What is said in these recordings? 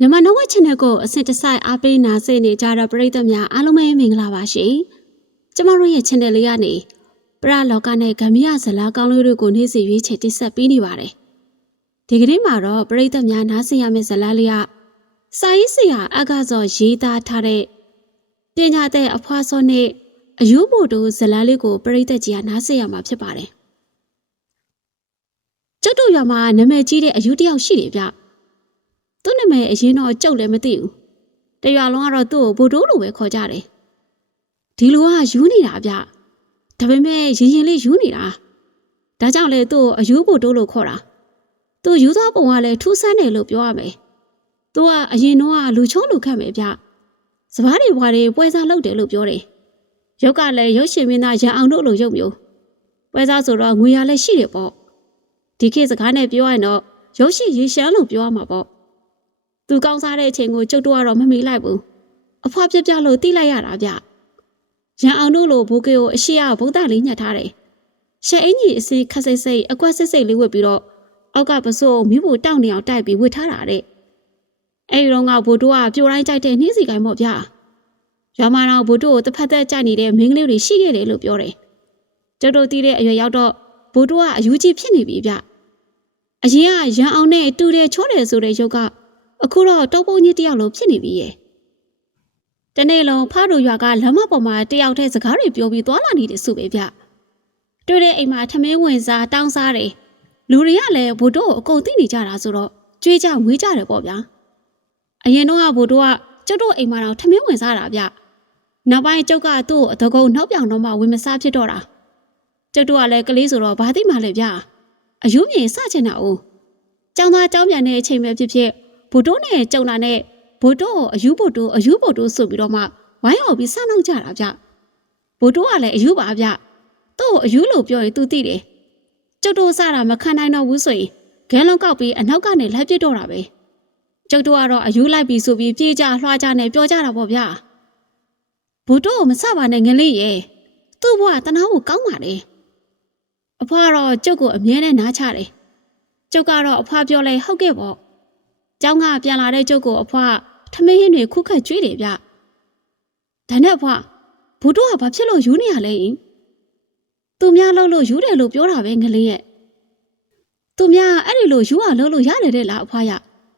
မြန်မာနဝက် channel ကိုအစစ်တစိုက်အားပေးနာဆင်နေကြတဲ့ပရိသတ်များအားလုံးပဲမင်္ဂလာပါရှင်။ကျမတို့ရဲ့ channel လေးကနေပရလောကနဲ့ဂမ်မီယာဇလာကောင်းလေးတွေကိုနေ့စဉ်ရွေးချယ်တင်ဆက်ပေးနေပါတယ်။ဒီကနေ့မှာတော့ပရိသတ်များနားဆင်ရမယ့်ဇလာလေးကစာရေးဆရာအကဇော်ရေးသားထားတဲ့ပညာတဲ့အဖွားစောနဲ့အယူဖို့တို့ဇလာလေးကိုပရိသတ်ကြီးကနားဆင်ရမှာဖြစ်ပါတယ်။ကျွတ်တို့ရွာမှာနာမည်ကြီးတဲ့အယူတစ်ယောက်ရှိတယ်ဗျ။ သူ့နာမည်အရင်တော့ကြုတ်လည်းမသိဘူး။တရွာလုံးကတော့သူ့ကိုဘိုတိုးလိုပဲခေါ်ကြတယ်။ဒီလူကယူနေတာဗျ။ဒါပေမဲ့ရင်ရင်လေးယူနေတာ။ဒါကြောင့်လေသူ့ကိုအယူဘိုတိုးလို့ခေါ်တာ။သူယူသောပုံကလည်းထူးဆန်းတယ်လို့ပြောရမယ်။သူကအရင်တော့ကလူချုံးလူခတ်မယ်ဗျ။စပားတွေဘွားတွေပွဲစားလုပ်တယ်လို့ပြောတယ်။ရုပ်ကလည်းရုပ်ရှင်မင်းသားရန်အောင်တို့လိုရုပ်မျိုး။ပွဲစားဆိုတော့ငွေရလည်းရှိတယ်ပေါ့။ဒီခေတ်စကားနဲ့ပြောရရင်တော့ရုပ်ရှင်ရေရှမ်းလို့ပြောရမှာပေါ့။ သူကောင်းစားတဲ့အချိန်ကိုကျုပ်တို့ကတော့မမေ့လိုက်ဘူးအဖွားပြပြလို့တိလိုက်ရတာဗျရန်အောင်တို့လိုဘိုးကေကိုအရှိရဗုဒ္ဓလေးညှက်ထားတယ်ရှဲအင်ကြီးအစီခက်စိတ်စိတ်အကွက်စိတ်စိတ်လေးဝတ်ပြီးတော့အောက်ကပစိုးမိဖို့တောက်နေအောင်တိုက်ပြီးဝတ်ထားတာတဲ့အဲ့ဒီတော့ကဘိုးတို့ကပြိုတိုင်းကြိုက်တဲ့နှင်းစီကိုင်းပေါ့ဗျာရွာမတော်ဘိုးတို့ကိုတစ်ဖက်သက်ကြိုက်နေတဲ့မင်းကလေးတွေရှိခဲ့တယ်လို့ပြောတယ်ကျုပ်တို့တီးတဲ့အရွယ်ရောက်တော့ဘိုးတို့ကအယူကြီးဖြစ်နေပြီဗျအရင်ကရန်အောင်နဲ့တူတယ်ချောတယ်ဆိုတဲ့ရုပ်က အခုတော့တောပုံကြီးတယောက်လိုဖြစ်နေပြီရဲ့တနေ့လုံးဖားတို့ရွာကလမ်းမပေါ်မှာတယောက်တည်းစကားတွေပြောပြီးသွားလာနေတယ်ဆိုပဲဗျတွေ့တဲ့အိမ်မှာထမင်းဝင်စားတောင်းစားတယ်လူတွေကလည်းဘို့တို့ကိုအကုန်သိနေကြတာဆိုတော့ကြွေးကြဝေးကြတယ်ပေါ့ဗျာအရင်တော့ကဘို့တို့ကကျုပ်တို့အိမ်မှာတော့ထမင်းဝင်စားတာဗျနောက်ပိုင်းကျုပ်ကသူ့ကိုအတကုံနောက်ပြောင်တော့မှဝင်မစားဖြစ်တော့တာကျုပ်တို့ကလည်းကလေးဆိုတော့ဘာသိမှလဲဗျအယူမြင်စချင်တာ哦ចောင်းသားចောင်းပြန်တဲ့အချိန်ပဲဖြစ်ဖြစ် ဘိုတိုးနဲ့ကြုံလာနဲ့ဘိုတိုးကိုအယူဘိုတိုးအယူဘိုတိုးဆိုပြီးတော့မှဝိုင်းအောင်ပြီးစနှောက်ကြတာဗျဘိုတိုးကလည်းအယူပါဗျသူ့ကိုအယူလို့ပြောရင် तू သိတယ်ကျုပ်တို့စတာမခံနိုင်တော့ဘူးဆိုရင်ဂဲလုံးကောက်ပြီးအနောက်ကနေလိုက်ပြစ်တော့တာပဲကျုပ်တို့ကတော့အယူလိုက်ပြီးဆိုပြီးပြေးကြလွှားကြနဲ့ပြောကြတာပေါ့ဗျဘိုတိုးကိုမစပါနဲ့ငလေးရဲ့သူ့ဘဝတနာကိုကောင်းပါလေအဖွားတော့ကျုပ်ကိုအမြဲတမ်းနားချတယ်ကျုပ်ကတော့အဖွားပြောလဲဟုတ်ကဲ့ပေါ့။ ကျောင်းကပြန်လာတဲ့ကျုပ်ကိုအဖွားထမင်းဟင်းတွေခုခတ်ကျွေးတယ်ဗျ။ဒါနဲ့အဖွားဘုတို့ကဘာဖြစ်လို့ယူနေရလဲ။သူများလှုပ်လို့ယူတယ်လို့ပြောတာပဲငလေးရဲ့။သူများအဲ့ဒီလိုယူအောင်လှုပ်လို့ရတယ်တဲ့လားအဖွားရ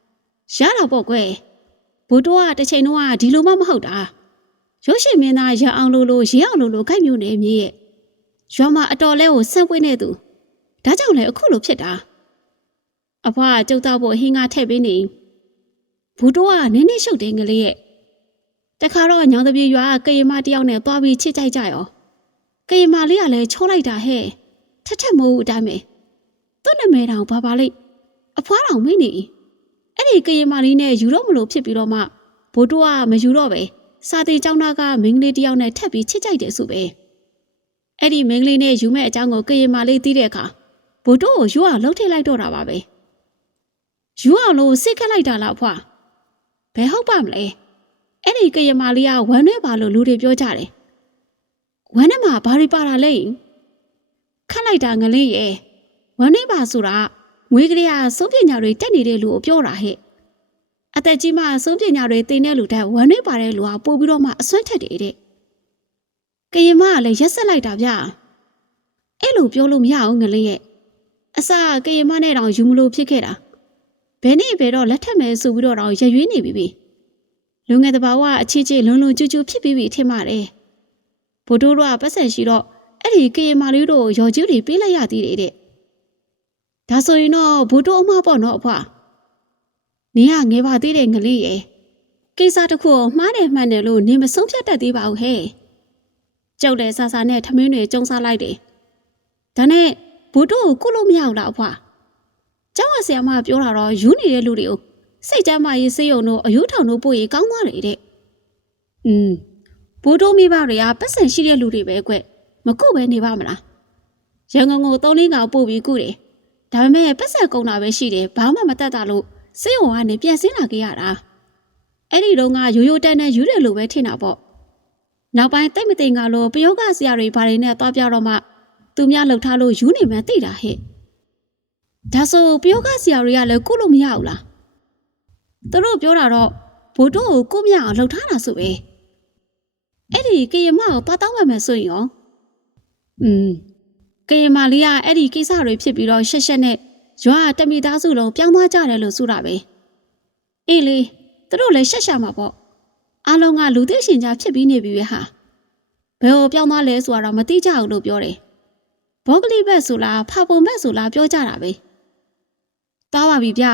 ။ရတာပေါ့ကွယ်။ဘုတို့ကတစ်ချိန်တော့ဒီလိုမှမဟုတ်တာ။ရုပ်ရှင်မင်းသားရအောင်လို့လို့ရအောင်လို့လို့ခိုက်မျိုးနေမြေရဲ့။ရွာမှာအတော်လဲကိုဆန့်ပွင့်နေသူ။ဒါကြောင့်လေအခုလိုဖြစ်တာ။ အဖွားကကြုတ်တော့ဖို့ဟင်းကားထည့်ပေးနေ။ဘူတိုးကနင်းနေရှုပ်တယ်ငလေးရဲ့တခါတော့ညောင်တပြေရွာကကရေမတယောက်နဲ့သွားပြီးချစ်ကြိုက်ကြရောကရေမလေးကလည်းချောလိုက်တာဟဲ့ထက်ထက်မိုးအတိုင်းပဲသူ့နာမည်တောင်ဘာပါလိမ့်အဖွားတောင်မင်းနေအဲ့ဒီကရေမလေးနဲ့ယူတော့မလို့ဖြစ်ပြီးတော့မှဘူတိုးကမယူတော့ပဲစာတီကျောင်းသားကမင်းကလေးတယောက်နဲ့ထက်ပြီးချစ်ကြိုက်တယ်ဆိုပဲအဲ့ဒီမင်းကလေးနဲ့ယူမဲ့အကြောင်းကိုကရေမလေးသိတဲ့အခါဘူတိုးကိုယူအောင်လှုပ်ထည့်လိုက်တော့တာပါပဲ ယူအောင်လို့စိတ်ခက်လိုက်တာလားအဖွားဘယ်ဟုတ်ပါမလဲအဲ့ဒီကရမလေးကဝမ်းနဲ့ပါလို့လူတွေပြောကြတယ်ဝမ်းနဲ့မှာဘာတွေပါတာလဲခတ်လိုက်တာငလင်းရဲ့ဝမ်းနဲ့ပါဆိုတာငွေကလေးကစိုးပညာတွေတက်နေတဲ့လူကိုပြောတာဟဲ့အသက်ကြီးမှစိုးပညာတွေတင်တဲ့လူတဲ့ဝမ်းနဲ့ပါတဲ့လူကပို့ပြီးတော့မှအစွမ်းထက်တယ်တဲ့ကရမကလည်းရက်ဆက်လိုက်တာဗျအဲ့လိုပြောလို့မရအောင်ငလင်းရဲ့အစကရမနဲ့တောင်ယူမလို့ဖြစ်ခဲ့တာ ဘယ်နေ့ဘယ်တော့လက်ထက်မယ်ဆိုပြီးတော့တော့ရရွေးနေပြီပြီလူငယ်တဘာဝအချီချီလုံလုံကျူးကျူးဖြစ်ပြီးပြီထင်ပါတယ်ဘိုးတို့ကပတ်စံရှိတော့အဲ့ဒီကေမာလေးတို့ရော်ကျူးတွေပေးလိုက်ရသေးတယ်တဲ့ဒါဆိုရင်တော့ဘိုးတို့အမပေါ့နော်အဖွာနင်ကငယ်ပါသေးတယ်ငလေးရဲ့ကိစ္စတစ်ခုကိုမှားတယ်မှန်တယ်လို့နင်မဆုံးဖြတ်တတ်သေးပါဘူးဟဲ့ကြောက်တယ်ဆာဆာနဲ့ထမင်းတွေကျုံစားလိုက်တယ်ဒါနဲ့ဘိုးတို့ကိုကုလို့မရဘူးလားအဖွာ ကျောင်းကဆရာမပြောတာတော့ယူနေတဲ့လူတွေကိုစိတ်ကြမ်းမရေးစေးုံတို့အယူထောင်တို့ပို့ရေးကောင်းသွားတယ်တဲ့။อืมဘိုးတို့မိဘတွေကပတ်စံရှိတဲ့လူတွေပဲကွမကုပဲနေပါမလား။ရန်ကုန်ကိုသုံးလေးကောင်ပို့ပြီးကုတယ်။ဒါပေမဲ့ပတ်စံကုန်တာပဲရှိတယ်ဘာမှမတတ်တာလို့စေးုံကနေပြန်ဆင်းလာခဲ့ရတာ။အဲ့ဒီတော့ကရိုးရိုးတန်းတန်းယူတယ်လို့ပဲထင်တာပေါ့။နောက်ပိုင်းတိတ်မသိငါလို့ပယောဂဆရာတွေဘာတွေနဲ့သွားပြတော့မှသူများလှုပ်ထားလို့ယူနေမှန်းသိတာဟဲ့။ ဒါဆိုပယောဂဆရာတွေကလည်းကုလို့မရဘူးလားသူတို့ပြောတာတော့ဘိုးတို့ကိုကိုမြအောင်လှုပ်ထားတာဆိုပဲအဲ့ဒီကရင်မကိုသွားတောင်းမှမယ်ဆိုရင်ရောอืมကရင်မလေးကအဲ့ဒီကိစ္စတွေဖြစ်ပြီးတော့ရှက်ရှက်နဲ့ရွာတမိသားစုလုံးပြောင်းသွားကြတယ်လို့ဆိုတာပဲအေးလေသူတို့လည်းရှက်ရှာမှာပေါ့အားလုံးကလူသိရှင်ကြားဖြစ်ပြီးနေပြီပဲဟာဘယ်ကိုပြောင်းသွားလဲဆိုတာတော့မသိကြဘူးလို့ပြောတယ်ဘောဂလီဘက်ဆိုလားဖာပုံဘက်ဆိုလားပြောကြတာပဲ သွားပါပြီဗျာ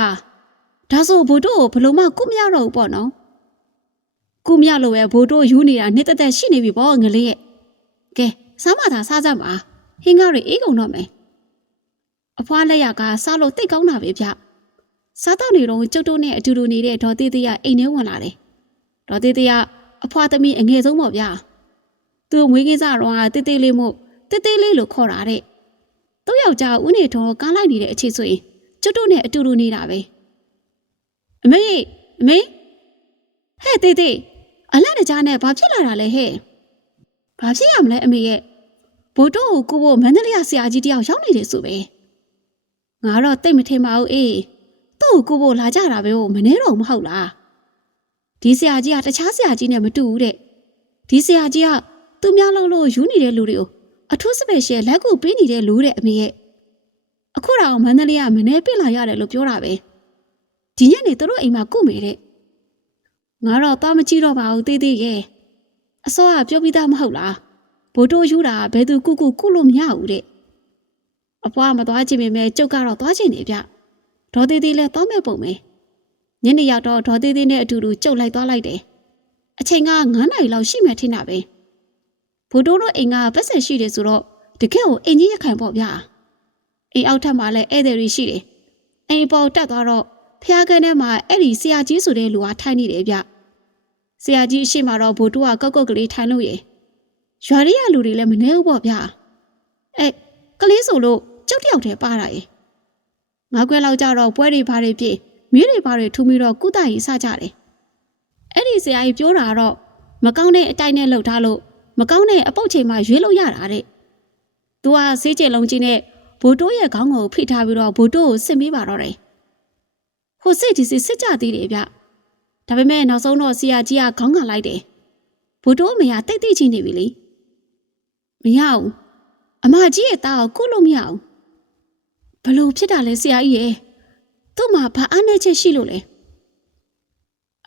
ဒါဆိုဘိုးတို့ကိုဘယ်လို့မှကုမရတော့ဘူးပေါ့နော်ကုမရလို့ပဲဘိုးတို့ယူနေတာနှစ်သက်သက်ရှိနေပြီပေါ့ငလေးရဲ့ကဲစားမသာစားကြပါဟင်းကားတွေအေးကုန်တော့မယ်အဖွားလက်ရကစားလို့တိတ်ကောင်းတာပဲဗျစားတော့နေတော့ကျုပ်တို့နဲ့အတူတူနေတဲ့ဒေါ်သေးသေးကအိမ်ထဲဝင်လာတယ်ဒေါ်သေးသေးကအဖွားသမီးအငယ်ဆုံးပေါ့ဗျသူ့မွေးကင်းစားတော့တေးသေးလေးမို့တေးသေးလေးလို့ခေါ်တာတဲ့သူ့ယောက်ျားဦးနေတော်ကားလိုက်နေတဲ့အချိန်ဆိုရင် ကျုပ်တို့နဲ့အတူတူနေတာပဲအမေအမေဟဲ့တေးတေးအလက်တကြားနဲ့ဘာဖြစ်လာတာလဲဟဲ့ဘာဖြစ်ရမလဲအမေရဲ့ဘိုးတို့ကိုကိုဖို့မန္တလေးကဆရာကြီးတယောက်ရောက်နေတယ်ဆိုပဲငါတော့တိတ်မထင်ပါဘူးအေးသူ့ကိုကိုဖို့လာကြတာပဲဟိုမနှဲတော့မဟုတ်လားဒီဆရာကြီးကတခြားဆရာကြီးနဲ့မတူဘူးတဲ့ဒီဆရာကြီးကသူများလုံးလို့ယူနေတဲ့လူတွေကိုအထူးစပယ်ရှယ်လက်ကူပေးနေတဲ့လူတဲ့အမေရဲ့ အခုတော့မန္တလေးကမနှဲပြစ်လာရတယ်လို့ပြောတာပဲဒီညနေသူတို့အိမ်မှာကုမေတဲ့ငါတော့သွားမကြည့်တော့ပါဘူးသေးသေးရဲ့အစောကပြောပြီးသားမဟုတ်လားဘိုးတို့ယူတာဘယ်သူကုကုကုလို့မရဘူးတဲ့အဖွားမသွားချင်ပေမဲ့ကျုပ်ကတော့သွားချင်နေဗျဒေါ်သေးသေးလည်းသွားမဲ့ပုံပဲညနေရောက်တော့ဒေါ်သေးသေးနဲ့အတူတူကျုပ်လိုက်သွားလိုက်တယ်အချိန်က9နာရီလောက်ရှိမှထင်တာပဲဘိုးတို့တို့အိမ်ကပတ်ဆက်ရှိတယ်ဆိုတော့တကယ်ကိုအိမ်ကြီးရခိုင်ပေါ့ဗျာ အိမ်အောက်ထပ်မှာလည်းဧည့်သည်တွေရှိတယ်အိမ်ပေါ်တက်သွားတော့ဖျားခန်းထဲမှာအဲ့ဒီဆရာကြီးဆိုတဲ့လူကထိုင်နေတယ်ဗျဆရာကြီးအရှိမတော့ဘိုးတို့ကကောက်ကောက်ကလေးထိုင်လို့ရယ်ရွာရီရလူတွေလည်းမနှဲဘူးပေါ့ဗျာအဲကလေးဆိုလို့ကျုပ်တယောက်တည်းပါတာရယ်ငါးခွဲလောက်ကြတော့ပွဲတွေဘာတွေပြည့်မီးတွေဘာတွေထူပြီးတော့ကုသရေးစကြတယ်အဲ့ဒီဆရာကြီးပြောတာကတော့မကောင်းတဲ့အတိုက်နဲ့လှုပ်ထားလို့မကောင်းတဲ့အပုတ်ချိန်မှာရွေးလို့ရတာတဲ့သူကဆေးကျင်လုံးကြီးနဲ့ ဘိုးတို့ရဲ့ခေါင်းကိုဖိထားပြီးတော့ဘိုးတို့ကိုစစ်မေးပါတော့တယ်ဟိုစိတ်ဒီစိတ်စစ်ကြသေးတယ်ဗျဒါပေမဲ့နောက်ဆုံးတော့ဆရာကြီးကခေါင်းငါလိုက်တယ်ဘုတို့အမေကတိတ်တိတ်ချင်းနေပြီလေမရဘူးအမကြီးရဲ့သားကိုကုလို့မရဘူးဘလို့ဖြစ်တာလဲဆရာကြီးရဲ့သူ့မှာဘာအားနည်းချက်ရှိလို့လဲ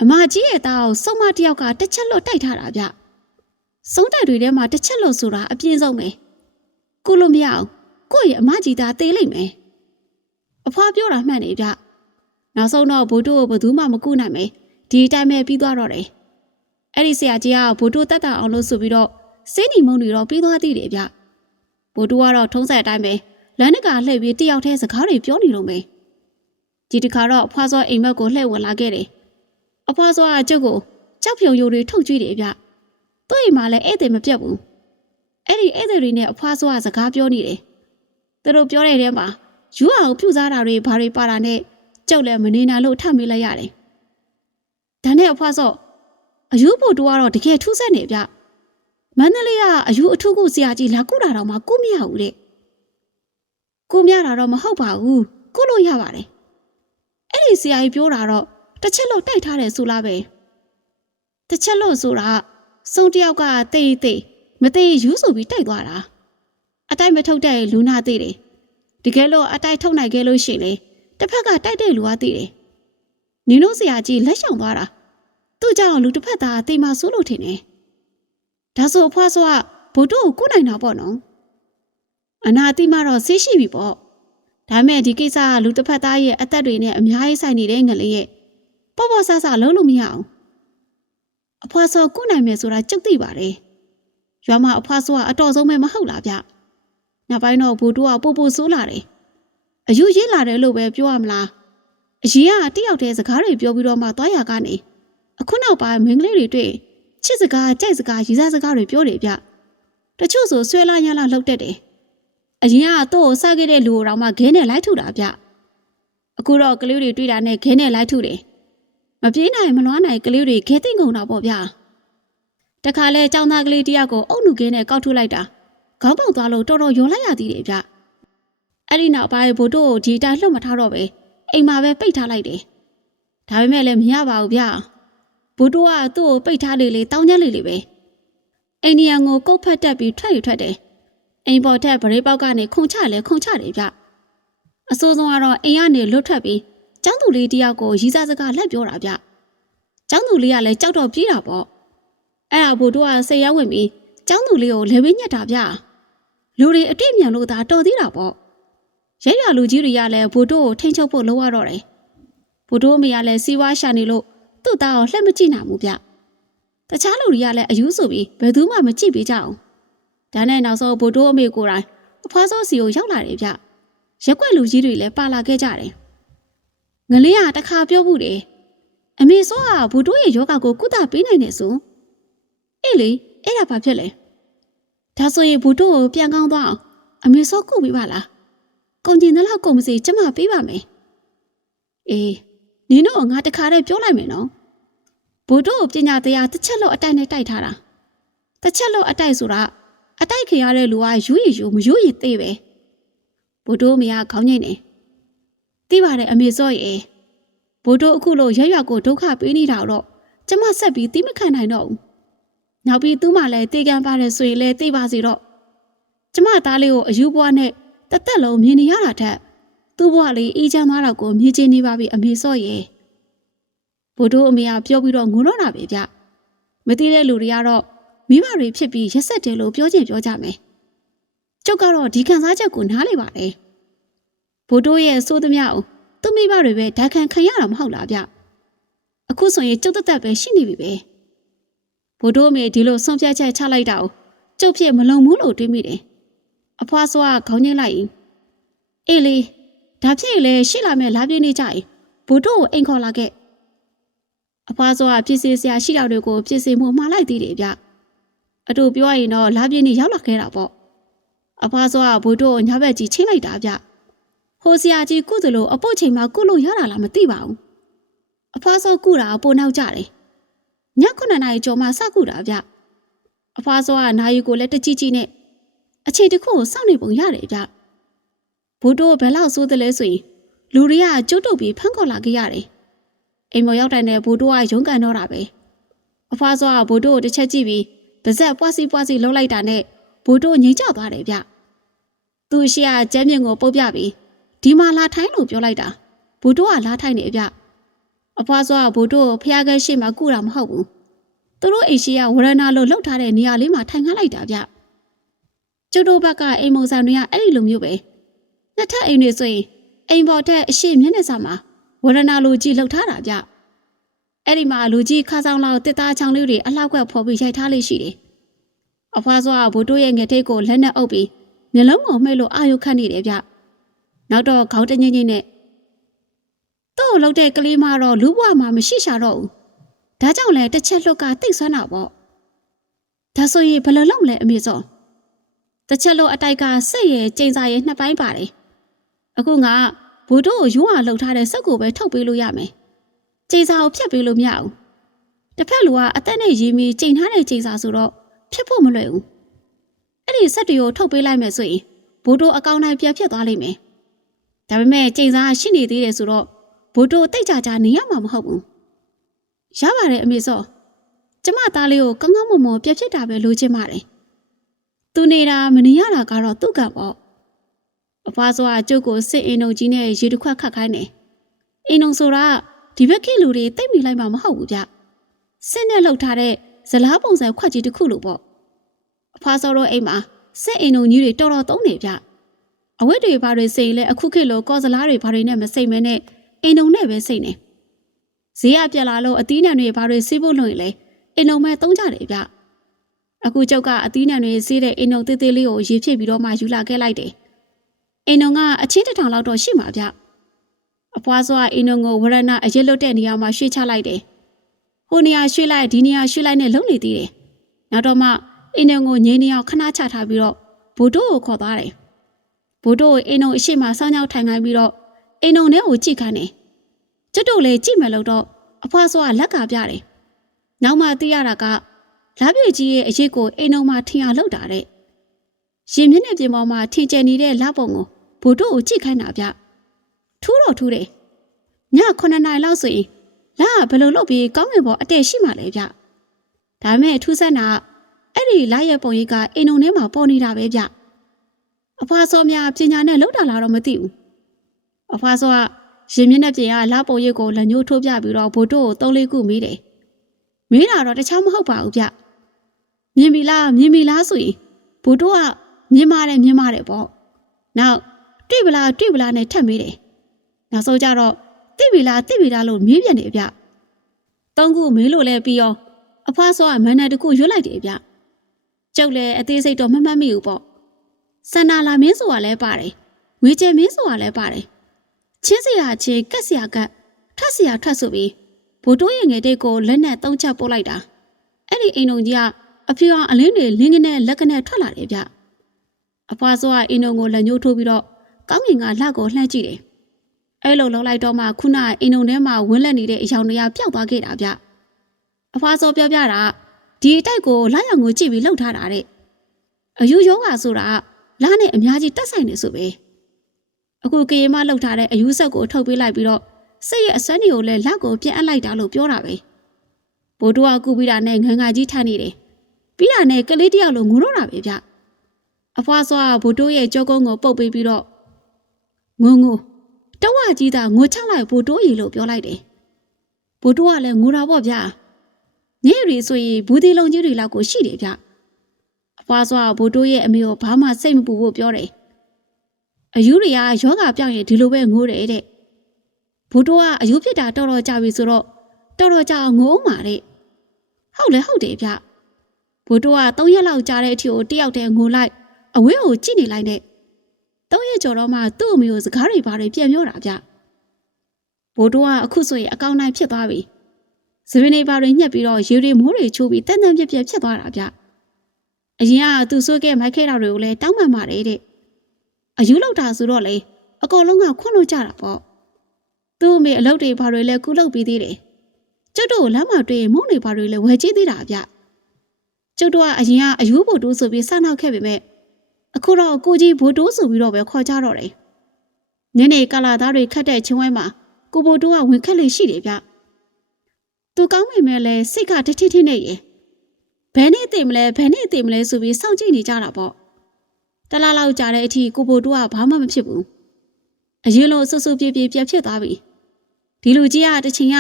အမကြီးရဲ့သားကိုစုံမတစ်ယောက်ကတစ်ချက်လို့တိုက်ထားတာဗျစုံးတိုက်တွေထဲမှာတစ်ချက်လို့ဆိုတာအပြင်းဆုံးပဲကုလို့မရဘူး ကိုယ့်ရဲ့အမကြီးသားတေးလိုက်မယ်အဖွားပြောတာမှန်နေဗျနောက်ဆုံးတော့ဘိုးတို့ကိုဘယ်သူမှမကူနိုင်မယ်ဒီအတိုင်းပဲပြီးသွားတော့တယ်အဲ့ဒီဆရာကြီးကဘိုးတို့တက်တာအောင်လို့ဆိုပြီးတော့စိတ်နီမုံတွေတော့ပြီးသွားသေးတယ်ဗျဘိုးတို့ကတော့ထုံးစံအတိုင်းပဲလမ်းတကာလှည့်ပြီးတယောက်တည်းစကားတွေပြောနေလို့မယ်ဒီတစ်ခါတော့အဖွားစောအိမ်မက်ကိုလှည့်ဝင်လာခဲ့တယ်အဖွားစောကကျုပ်ကိုကြောက်ဖြုံယိုတွေထုတ်ကြည့်တယ်ဗျသူ့အိမ်မှာလည်းဧည့်သည်မပြတ်ဘူးအဲ့ဒီဧည့်သည်တွေနဲ့အဖွားစောကစကားပြောနေတယ် သူတို့ပြောတဲ့ထဲမှာယူအောင်ပြုစားတာတွေဘာတွေပါတာနဲ့ကျုပ်လည်းမနေနိုင်လို့ထမေးလိုက်ရတယ်။ဒါနဲ့အဖွားစော့အယူဖို့တူကတော့တကယ်ထူးဆန်းနေဗျ။မန္တလေးကအယူအထူးကုဆရာကြီးလာကုတာတော့မှကုမရဘူးတဲ့။ကုမရတာတော့မဟုတ်ပါဘူး။ကုလို့ရပါတယ်။အဲ့ဒီဆရာကြီးပြောတာတော့တစ်ချက်လို့တိုက်ထားတယ်ဆိုလားပဲ။တစ်ချက်လို့ဆိုတာစုံတယောက်ကတိတ်တိတ်မသိယူဆိုပြီးတိုက်သွားတာ။ အတိုက်မထုတ်တဲ့လူနာသေးတယ်။တကယ်လို့အတိုက်ထုတ်နိုင်ခဲ့လို့ရှိရင်လေတစ်ဖက်ကတိုက်တဲ့လူကသိတယ်။နင်တို့ဆရာကြီးလက်ဆောင်သွားတာ။သူ့ကြောင့်လူတစ်ဖက်သားတိမ်မဆိုးလို့ထင်တယ်။ဒါဆိုအဖွားဆိုကဘုတို့ကိုကုနိုင်တာပေါ့နော်။အနာတိမတော့ဆေးရှိပြီပေါ့။ဒါမဲ့ဒီကိစ္စကလူတစ်ဖက်သားရဲ့အသက်တွေနဲ့အများကြီးဆိုင်နေတဲ့ငလေးရဲ့ပေါ့ပေါ့ဆဆလုံးလို့မရအောင်။အဖွားဆိုကုနိုင်မယ်ဆိုတာကြုတ်သိပါတယ်။ရွာမှာအဖွားဆိုကအတော်ဆုံးပဲမဟုတ်လားဗျ။ နောက်ပိုင်းတော့ဘုတို့ကပို့ပို့ဆိုးလာတယ်။အယူရစ်လာတယ်လို့ပဲပြောရမလားအရင်ကတယောက်တည်းစကားတွေပြောပြီးတော့မှသွားရကနေအခုနောက်ပိုင်းမင်းကလေးတွေတွေ့ချစ်စကားကြိုက်စကားရီစားစကားတွေပြောတယ်ဗျတချို့ဆိုဆွဲလာရလာလှုပ်တတ်တယ်အရင်ကတော့ကိုစားခဲ့တဲ့လူတော်မှခဲနဲ့လိုက်ထုတာဗျအခုတော့ကလေးတွေတွေ့တာနဲ့ခဲနဲ့လိုက်ထုတယ်မပြေးနိုင်မလွားနိုင်ကလေးတွေခဲသိမ့်ကုန်တာပေါ့ဗျတခါလဲចောင်းသားကလေးတယောက်ကိုအုတ်နုခဲနဲ့ကောက်ထုတ်လိုက်တာ ခေါင်းပေါက်သွားလို့တော်တော်ယွန်လိုက်ရသေးတယ်ဗျ အဲ့ဒီနောက်ပိုင်းဘိုးတို့ကိုဒီတိုင်းလှုပ်မထားတော့ပဲအိမ်မှာပဲပိတ်ထားလိုက်တယ် ဒါပေမဲ့လည်းမရပါဘူးဗျဘိုးတို့ကသူ့ကိုပိတ်ထားလေလေတောင်းကြလေလေပဲအိန္ဒိယကိုကုတ်ဖက်တက်ပြီးထွက်ယူထွက်တယ်အိမ်ပေါ်ထက်ဗရေပေါက်ကနေခုန်ချလဲခုန်ချတယ်ဗျအဆိုးဆုံးကတော့အိမ်ကနေလွတ်ထွက်ပြီးចောင်းသူလေးတယောက်ကိုရီးစားစကားလက်ပြောတာဗျចောင်းသူလေးကလည်းကြောက်တော့ပြေးတာပေါ့အဲ့ဒါဘိုးတို့ကစိတ်ရောက်ဝင်ပြီးចောင်းသူလေးကိုလေဝင်းညက်တာဗျ လူတွေအတိတ်မြန်လို့သာတော်သေးတာပေါ့ရဲရလူကြီးတွေကလည်းဘိုးတို့ကိုထိန်ချုပ်ဖို့လုပ်ရတော့တယ်ဘိုးတို့အမေကလည်းစီးပွားရှာနေလို့သူ့သားကိုလှက်မကြည့်နိုင်ဘူးဗျတခြားလူတွေကလည်းအယူဆိုပြီးဘယ်သူမှမကြည့်ပေးကြအောင်ဒါနဲ့နောက်ဆုံးဘိုးတို့အမေကိုယ်တိုင်အဖွားစောစီကိုရောက်လာတယ်ဗျရက်ွက်လူကြီးတွေလည်းပါလာခဲ့ကြတယ်ငလင်းကတခါပြောဘူးတယ်အမေစောကဘိုးတို့ရဲ့ယောဂကိုကုသပေးနိုင်တယ်ဆိုအေးလေအဲ့ဒါဘာဖြစ်လဲ ဒါဆိုရင်ဘိုးတို့ကိုပြန်ကောင်းသွားအောင်အမေစောကုပေးပါလားကုန်ကျင်တဲ့လောက်ကုန်မစီကျမပေးပါမယ်အေးနင်တို့ကငါတခါတည်းပြောလိုက်မယ်နော်ဘိုးတို့ပညာတရားတစ်ချက်လောက်အတိုက်နဲ့တိုက်ထားတာတစ်ချက်လောက်အတိုက်ဆိုတာအတိုက်ခင်ရတဲ့လူကယူရယူမယူရင်သေးပဲဘိုးတို့မရခေါင်းငိမ့်နေသိပါတယ်အမေစောရဲ့ဘိုးတို့အခုလို့ရရွကိုဒုက္ခပေးနေတာတော့ကျမဆက်ပြီးသိမခံနိုင်တော့ဘူး နောက်ပြီးသူ့မှလည်းတေကံပါတယ်ဆိုရင်လည်းသိပါစီတော့ကျမသားလေးကိုအယူပွားနဲ့တသက်လုံးမြင်နေရတာထက်သူ့ဘဝလေးအေးချမ်းသွားတော့ကိုမြင်ချင်နေပါပြီအမေစော့ရဲ့ဘိုးတို့အမေကပြောပြီးတော့ငုံတော့တာပဲဗျမသိတဲ့လူတွေကတော့မိဘတွေဖြစ်ပြီးရက်ဆက်တယ်လို့ပြောချင်ပြောကြမယ်ကျုပ်ကတော့ဒီခံစားချက်ကိုနားလေပါတယ်ဘိုးတို့ရဲ့စိုးသမျှကိုသူ့မိဘတွေပဲဓာတ်ခံခံရတာမဟုတ်လားဗျအခုဆိုရင်ကျုပ်တက်တက်ပဲရှိနေပြီပဲ ဘိုးတို့အမေဒီလိုဆုံးဖြတ်ချက်ချလိုက်တာကိုကျုပ်ဖြစ်မလုံဘူးလို့တွေးမိတယ်အဖွားစောကခေါင်းညှိလိုက်ရင်အေးလေဒါဖြစ်ရင်လည်းရှိလာမဲ့လာပြင်းနေကြရင်ဘိုးတို့ကိုအိမ်ခေါ်လာခဲ့အဖွားစောကပြစ်စီစရာရှိတာတွေကိုပြစ်စီမှုမှားလိုက်သေးတယ်ဗျအတူပြောရင်တော့လာပြင်းနေရောက်လာခဲ့တာပေါ့အဖွားစောကဘိုးတို့ကိုညဘက်ကြီးချင်းလိုက်တာဗျဟိုစရာကြီးကုသလိုအပုတ်ချိန်မှာကုလို့ရတာလားမသိပါဘူးအဖွားစောကုတာပိုနောက်ကြတယ် ည9နာရီကျော်မှစကုတာဗျအဖွားစောကနာယူကိုလည်းတကြည့်ကြည့်နဲ့အခြေတစ်ခုကိုစောင့်နေပုံရတယ်ဗျဘိုးတို့ဘယ်လောက်ဆိုးတယ်လဲဆိုရင်လူတွေကကျုပ်တုပ်ပြီးဖမ်းခေါ်လာခဲ့ရတယ်အိမ်မော်ရောက်တိုင်းနဲ့ဘိုးတို့ကရုန်းကန်တော့တာပဲအဖွားစောကဘိုးတို့ကိုတစ်ချက်ကြည့်ပြီးပါဇက်ပွားစီပွားစီလှုပ်လိုက်တာနဲ့ဘိုးတို့ငိမ့်ကျသွားတယ်ဗျသူရှိကကျမ်းမြင့်ကိုပုတ်ပြပြီးဒီမှာလာထိုင်းလို့ပြောလိုက်တာဘိုးတို့ကလာထိုင်းနေဗျ အဖွားစောကဘိုးတို့ကိုဖျားခဲရှိမှကုတာမဟုတ်ဘူးသူတို့အိမ်ရှိကဝရဏလို့လှုပ်ထားတဲ့နေရာလေးမှာထိုင်ခန့်လိုက်တာဗျကျုပ်တို့ဘက်ကအိမ်မုံဆောင်တွေကအဲ့ဒီလိုမျိုးပဲနှစ်ထပ်အိမ်တွေဆိုရင်အိမ်ပေါ်ထက်အရှိမျက်နှာစာမှာဝရဏလူကြီးလှုပ်ထားတာဗျအဲ့ဒီမှာလူကြီးခါဆောင်လောက်တစ်သားချောင်းလေးတွေအလောက်ကွက်ဖော်ပြီးရိုက်ထားလေးရှိတယ်အဖွားစောကဘိုးတို့ရဲ့ငထိတ်ကိုလက်နဲ့အုပ်ပြီးမျက်လုံးကိုမှိတ်လို့အာရုံခတ်နေတယ်ဗျနောက်တော့ခေါင်းတငိမ့်ငိမ့်နဲ့ သူ့ကိုလှုပ်တဲ့ကလေးမတော့လူဘွားမှာမရှိရှာတော့ဘူးဒါကြောင့်လဲတစ်ချက်လှုပ်ကတိတ်ဆွမ်းတာပေါ့ဒါဆိုရင်ဘယ်လိုလုပ်မလဲအမေစောတစ်ချက်လို့အတိုက်ကစိတ်ရဲ့ကျိန်စာရဲ့နှစ်ပိုင်းပါတယ်အခုငါဘူတို့ကိုယွန်းအောင်လှုပ်ထားတဲ့စက်ကိုပဲထုတ်ပေးလို့ရမယ်ကျိန်စာကိုဖြတ်ပေးလို့မရဘူးတစ်ဖက်လူကအသက်နဲ့ရည်မီကျိန်ထားတဲ့ကျိန်စာဆိုတော့ဖြတ်ဖို့မလွယ်ဘူးအဲ့ဒီစက်တွေကိုထုတ်ပေးလိုက်မယ်ဆိုရင်ဘူတို့အကောင့်တိုင်းပြတ်ဖြစ်သွားလိမ့်မယ်ဒါပေမဲ့ကျိန်စာရှိနေသေးတယ်ဆိုတော့ ဘူတို့တိတ်ကြကြနေရမှာမဟုတ်ဘူးရပါတယ်အမေစောကျမသားလေးကိုကောင်းကောင်းမွန်မွန်ပြတ်ဖြစ်တာပဲလိုချင်ပါတယ်သူနေတာမနေရတာကတော့သူ့ကံပေါ့အဖွားစောကကျုပ်ကိုစစ်အင်းုံကြီးနဲ့ရေတစ်ခွက်ခတ်ခိုင်းတယ်အင်းုံဆိုတာဒီဘက်ခေတ်လူတွေတိတ်မိလိုက်မှာမဟုတ်ဘူးဗျစစ်နဲ့လှုပ်ထားတဲ့ဇလားပုံစံခွက်ကြီးတစ်ခုလိုပေါ့အဖွားစောတို့အိမ်မှာစစ်အင်းုံကြီးတွေတော်တော်သုံးနေဗျအဝတ်တွေဘာတွေစိတ်လဲအခုခေတ်လိုကော်စလားတွေဘာတွေနဲ့မစိတ်မဲနဲ့ အင်းုံနဲ့ပဲစိတ်နေဈေးရပြက်လာလို့အသီးနှံတွေဘာတွေစီးဖို့လို့ရင်လဲအင်းုံမဲ့သုံးကြတယ်ဗျအခုကျုပ်ကအသီးနှံတွေစီးတဲ့အင်းုံသေးသေးလေးကိုရေဖြစ်ပြီးတော့မှယူလာခဲ့လိုက်တယ်အင်းုံကအချင်းတစ်ထောင်လောက်တော့ရှိမှာဗျအဖွားစောကအင်းုံကိုဝရဏအရက်လွတ်တဲ့နေရာမှာရွှေ့ချလိုက်တယ်ဟိုနေရာရွှေ့လိုက်ဒီနေရာရွှေ့လိုက်နဲ့လုံနေသေးတယ်နောက်တော့မှအင်းုံကိုငိမ့်နေအောင်ခဏချထားပြီးတော့ဘိုးတို့ကိုခေါ်သွားတယ်ဘိုးတို့ကိုအင်းုံအရှိမဆောင်းချောက်ထိုင်ခိုင်းပြီးတော့ အင်းုံထဲကိုကြည့်ခိုင်းတယ်ကျွတ်တို့လည်းကြည့်မယ်လို့တော့အဖွားစောကလက်ကပြတယ်နောက်မှသိရတာကလာပြည့်ကြီးရဲ့အရေးကိုအိမ်တော်မှာထင်အောင်လုပ်တာတဲ့ရင်မျက်နှာပြင်ပေါ်မှာထင်ကျနေတဲ့လပုံကိုဘို့တို့ကိုကြည့်ခိုင်းတာဗျထူးတော့ထူးတယ်ည9နာရီလောက်ဆိုရင်လာကဘယ်လိုလုပ်ပြီးကောင်းငင်ပေါ်အတဲရှိမှလဲဗျဒါပေမဲ့အထူးဆန်းတာအဲ့ဒီလာရဲ့ပုံရိပ်ကအိမ်ုံထဲမှာပေါ်နေတာပဲဗျအဖွာစောများပညာနဲ့လောက်တာလားတော့မသိဘူး အဖွာစောကရင်မျက်နှာပြင်ကလာပုံရိပ်ကိုလက်ညှိုးထိုးပြပြီးတော့ဘိုးတို့ကိုသုံးလေးခုမေးတယ်မေးတာတော့တခြားမဟုတ်ပါဘူးဗျမြင်ပြီလားမြင်ပြီလားဆိုရင်ဘိုးတို့ကမြင်ပါတယ်မြင်ပါတယ်ပေါ့နောက်တွေ့ပလားတွေ့ပလားနဲ့ထပ်မေးတယ်နောက်ဆုံးကြတော့သိပြီလားသိပြီလားလို့မေးပြန်တယ်ဗျသုံးခုမေးလို့လဲပြီးရောအဖွားစောကမန်နယ်တစ်ခုရွတ်လိုက်တယ်ဗျကျုပ်လည်းအသေးစိတ်တော့မမှတ်မိဘူးပေါ့စန္နာလာမင်းဆိုတာလဲပါတယ်ငွေကျဲမင်းဆိုတာလဲပါတယ် ချင်းစရာချင်းကက်စရာကက်ထက်စရာထက်ဆိုပြီးဘိုးတိုးရဲ့ငယ်တိတ်ကိုလက်နဲ့သုံးချက်ပို့လိုက်တာအဲ့ဒီအိမ်ုံကြီးကအဖေကအလင်းတွေလင်းကနေလက်ကနေထွက်လာတယ်ဗျအဖွားစောကအိမ်ုံကိုလက်ညှိုးထိုးပြီးတော့ကောင်းငင်ကလက်ကိုလှမ်းကြည့်တယ်အဲ့လိုလုံးလိုက်တော့မှခုနအိမ်ုံထဲမှာဝင်းလက်နေတဲ့အယောင်တွေကပျောက်သွားခဲ့တာဗျအဖွားစောပြောပြတာဒီအတိုက်ကိုလာရောင်ကိုကြည့်ပြီးလှုပ်ထားတာတဲ့အယူယောဂါဆိုတာလာနဲ့အများကြီးတက်ဆိုင်နေဆိုပဲ အခုကေမလှုပ်ထားတဲ့အယူဆက်ကိုထုတ်ပေးလိုက်ပြီးတော့စိတ်ရဲ့အစွမ်းတွေကိုလည်းလက်ကိုပြန်အပ်လိုက်တာလို့ပြောတာပဲဘိုးတို့ကကူပြီးတာနဲ့ငငါကြီးထားနေတယ်ပြီးတာနဲ့ကလေးတယောက်လိုငိုတော့တာပဲဗျအဖွားစောကဘိုးတို့ရဲ့ကြောကုန်းကိုပုတ်ပေးပြီးတော့ငုံငုံတဝကြီးသားငိုချလိုက်ဘိုးတိုးရီလို့ပြောလိုက်တယ်ဘိုးတိုးကလည်းငိုတာပေါ့ဗျာညစ်ရီဆိုရင်ဘူးဒီလုံးကြီးတွေလောက်ကိုရှိတယ်ဗျအဖွားစွာဘိုးတိုးရဲ့အမေကိုဘာမှစိတ်မပူဖို့ပြောတယ် အယူတွေကယောဂပြောင်းရင်ဒီလိုပဲငိုတယ်တဲ့ဘိုးတိုးကအယူဖြစ်တာတော်တော်ကြာပြီဆိုတော့တော်တော်ကြာအောင်ငိုအောင်ပါတဲ့ဟုတ်လဲဟုတ်တယ်ဗျဘိုးတိုးက၃ရက်လောက်ကြာတဲ့အထိကိုတယောက်တည်းငိုလိုက်အဝင်းကိုကြည့်နေလိုက်တဲ့သုံးရက်ကျော်တော့မှသူ့အမေကိုစကားတွေဘာတွေပြန်ပြောတာဗျဘိုးတိုးကအခုဆိုရင်အကောင့်နိုင်ဖြစ်သွားပြီစပင်းနေဘာတွေညှက်ပြီးတော့ရေတွေမိုးတွေချိုးပြီးတန်တန်ပြက်ပြက်ဖြစ်သွားတာဗျအရင်ကသူဆွဲခဲ့မိုက်ခဲတာတွေကိုလည်းတောင်းပန်ပါတယ်တဲ့ အယူလောက်တာဆိုတော့လေအကောင်လုံးကခွန့်လို့ကြတာပေါ့သူ့အမေအလုပ်တွေဘာတွေလဲကုလုပ်ပြီးသေးတယ်ကျုပ်တို့လမ်းမှာတွေ့ရင်မုန်းတွေဘာတွေလဲဝယ်ကြည့်သေးတာဗျကျုပ်တို့ကအရင်ကအယူဖို့တိုးဆိုပြီးစနောက်ခဲ့ပေမဲ့အခုတော့ကိုကြီးဘိုးတိုးဆိုပြီးတော့ပဲခေါ်ကြတော့တယ်။နင်းနေကလာသားတွေခတ်တဲ့ချင်းဝဲမှာကိုဘိုးတိုးကဝင်ခက်လေရှိတယ်ဗျ။သူကောင်းမိမဲ့လဲစိတ်ကတထထနေရဲ့။ဘယ်နဲ့သိမလဲဘယ်နဲ့သိမလဲဆိုပြီးစောင့်ကြည့်နေကြတာပေါ့။ တလားလောက်ကြာတဲ့အထိကိုဘိုးတိုးကဘာမှမဖြစ်ဘူး။အရင်လိုဆူဆူပြေပြေပြက်ဖြစ်သွားပြီ။ဒီလူကြီးကတချင်က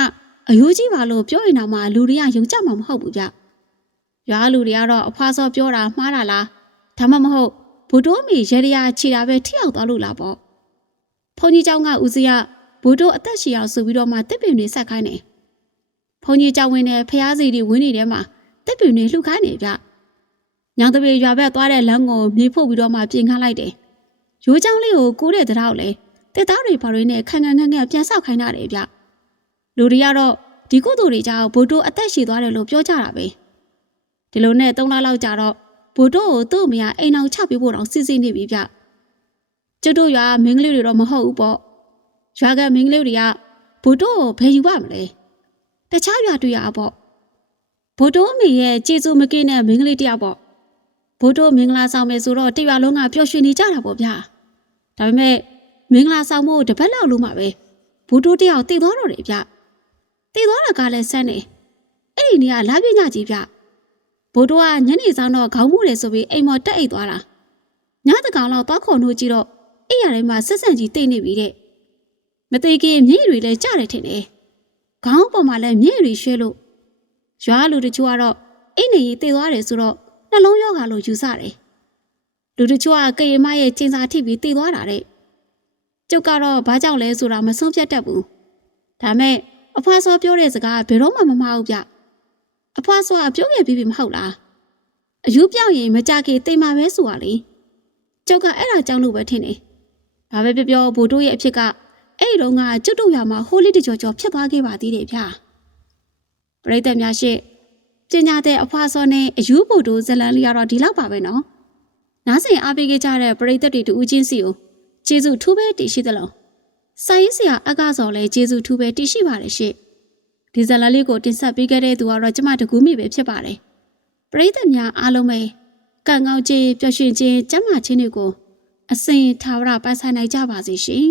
အယိုးကြီးပါလို့ပြောရင်တော့မှလူတွေကယုံကြမှာမဟုတ်ဘူးဗျ။ရွာလူတွေကတော့အဖွားစောပြောတာမှားတာလားဒါမှမဟုတ်ဘိုးတိုးမီရေရရာခြေတာပဲထိရောက်သွားလို့လားပေါ့ဖုန်ကြီးเจ้าကဦးစီးကဘိုးတိုးအသက်ရှည်အောင်ဆိုပြီးတော့မှတစ်ပင်တွေဆက်ခိုင်းတယ်ဖုန်ကြီးเจ้าဝင်းနဲ့ဖျားစီတွေဝင်းနေတဲ့မှာတစ်ပင်တွေလှုပ်ခိုင်းနေကြ ညောင်တပေရွာဘက်သွားတဲ့လမ်းကိုမြေဖို့ပြီးတော့မှပြင်ခန်းလိုက်တယ်ရိုးချောင်းလေးကိုကိုးတဲ့တောက်လေတက်သားတွေဘာတွေနဲ့ခန်းခန်းခန်းခန်းပြန်ဆောက်ခိုင်းတာတယ်ဗျလူတွေကတော့ဒီကုသိုလ်တွေကြောင့်ဘိုးတိုးအသက်ရှည်သွားတယ်လို့ပြောကြတာပဲဒီလိုနဲ့၃လလောက်ကြာတော့ဘို့တို့ကိုသူ့အမေကအိမ်အောင်ချပေးဖို့တော့စစ်စစ်နေပြီဗျကျွတ်တို့ရွာမင်းကလေးတွေတော့မဟုတ်ဘူးပေါ့ရွာကမင်းကလေးတွေကဘို့တို့ကိုဘယ်ယူပါမလဲတခြားရွာတွေ့ရပေါ့ဘို့တို့အမေရဲ့ကျေးဇူးမကင်းတဲ့မင်းကလေးတယောက်ပေါ့ ဘို့တို့မင်္ဂလာဆောင်မယ်ဆိုတော့တရွာလုံးကပျော်ရွှင်နေကြတာပေါ့ဗျာဒါပေမဲ့မင်္ဂလာဆောင်ဖို့တပတ်လောက်လုံးမှာပဲဘို့တို့တယောက်တည်သွားတော့တယ်ဗျတည်သွားတာကလည်းဆန်းနေအဲ့ဒီနေရာလာပြညကြီးဗျဘိုးတို့ကညနေဆောင်တော့ခေါင်းမူတယ်ဆိုပြီးအိမ်မော်တက်အိတ်သွားတာညတကောင်လောက်သွားခေါ်နှိုးကြည့်တော့အိမ်ရထဲမှာဆက်ဆန်ကြီးတိတ်နေပြီတဲ့မသိခင်မျက်ရည်တွေလည်းကျတယ်ထင်တယ်ခေါင်းပေါ်မှာလည်းမျက်ရည်ရွှဲလို့ရွာလူတချို့ကတော့အိမ်နေကြီးတိတ်သွားတယ်ဆိုတော့ နှလုံးရောဂါလို့ယူဆတယ်လူတချို့ကကရင်မရဲ့ကျင်စာထိပြီးတိတ်သွားတာတဲ့ကျုပ်ကတော့ဘာကြောင့်လဲဆိုတာမဆုံးဖြတ်တတ်ဘူးဒါမဲ့အဖွားစောပြောတဲ့စကားဘယ်တော့မှမမှားဘူးဗျအဖွားဆွာပြောခဲ့ပြီးပြီမဟုတ်လားအယူပြောင်းရင်မကြခင်တိမ်မာပဲဆိုတာလေကျောက်ကအဲ့ဒါကြောင့်လို့ပဲထင်တယ်ဘာပဲပြောပြောဘိုးတို့ရဲ့အဖြစ်ကအဲ့ဒီတော့ကကျွတ်တို့ရွာမှာဟိုးလေးတကြောကြောဖြစ်သွားခဲ့ပါသေးတယ်ဗျာပရိသတ်များရှိ ပညာတဲ့အဖွားစောနဲ့အယူဘို့တို့ဇလန်လေးကတော့ဒီလောက်ပါပဲနော်နားဆင်အားပေးခဲ့ကြတဲ့ပရိသတ်တွေတူဦးချင်းစီကိုကျေးဇူးထူးပဲတည်ရှိသလားစာရေးဆရာအကားစော်လည်းကျေးဇူးထူးပဲတည်ရှိပါတယ်ရှင့်ဒီဇာတ်လေးကိုတင်ဆက်ပေးခဲ့တဲ့သူကတော့ကျမတကူမိပဲဖြစ်ပါတယ်ပရိသတ်များအားလုံးပဲကံကောင်းခြင်းပျော်ရွှင်ခြင်းကျမ်းမာခြင်းတွေကိုအစဉ်ထာဝရပိုင်ဆိုင်နိုင်ကြပါစေရှင်